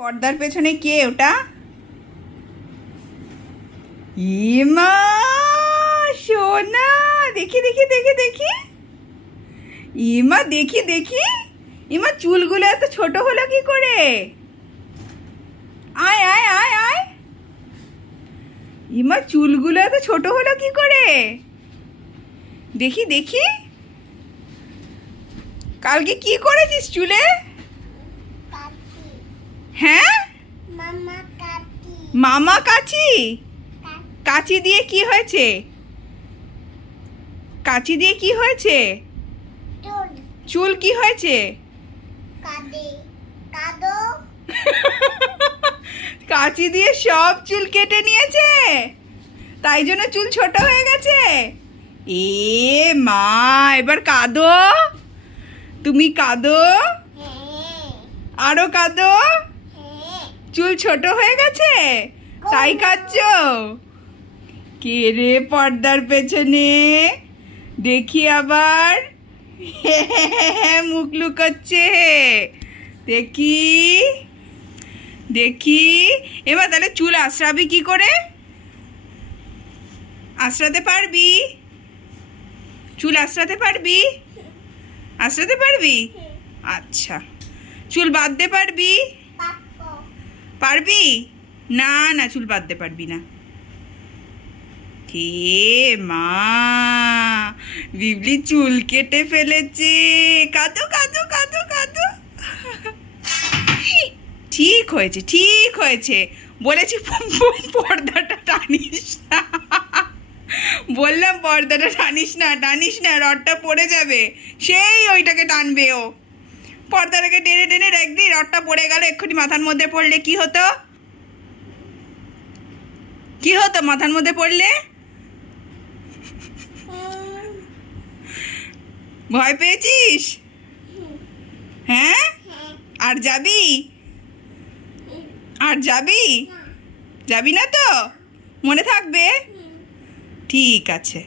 পর্দার পেছনে কে ওটা? ইমা সোনা, দেখি দেখি দেখি দেখি। ইমা দেখি দেখি। ইমা চুলগুলো এত ছোট হলো কি করে? আয় আয় আয় আয়। ইমা চুলগুলো এত ছোট হলো কি করে? দেখি দেখি। কালকে কি করেছিস চুলে? হ্যাঁ, মামা কাচি। কাচি দিয়ে কি হয়েছে? কাচি দিয়ে কি হয়েছে? চুল কি হয়েছে? কাচি দিয়ে সব চুল কেটে নিয়েছে, তাই জন্য চুল ছোট হয়ে গেছে। এ মা, এবার কাঁদো, তুমি কাঁদো, আরো কাঁদো। চুল ছোট হয়ে গেছে তাই কাঁদছো? কে রে পর্দার পেছনে? দেখি আবার। মুখ লুকাচ্ছে, দেখি দেখি। এবার তাহলে চুল আঁচড়াবি কি করে? আঁচড়াতে পারবি? চুল আঁচড়াতে পারবি? আঁচড়াতে পারবি? আচ্ছা, চুল বাঁধতে পারবি? পারবি না? না, চুল বাঁধতে পারবি না। হে মা, বিবলি চুল কেটে ফেলেছে। কাঁদো কাঁদো কাঁদো কাঁদো। ঠিক হয়েছে, ঠিক হয়েছে। বলেছি পর্দাটা টানিস না, বললাম পর্দাটা টানিস না, টানিস না, রডটা পড়ে যাবে। সেই ওইটাকে টানবে ও। পর্দাটাকে টেনে টেনে রাখবি, রডটা পড়ে গেল, এক্ষুনি মাথার মধ্যে পড়লে কি হতো? কি হতো মাথার মধ্যে পড়লে? ভয় পেয়েছিস? হ্যাঁ, আর যাবি? আর যাবি? যাবি না তো? মনে থাকবে? ঠিক আছে।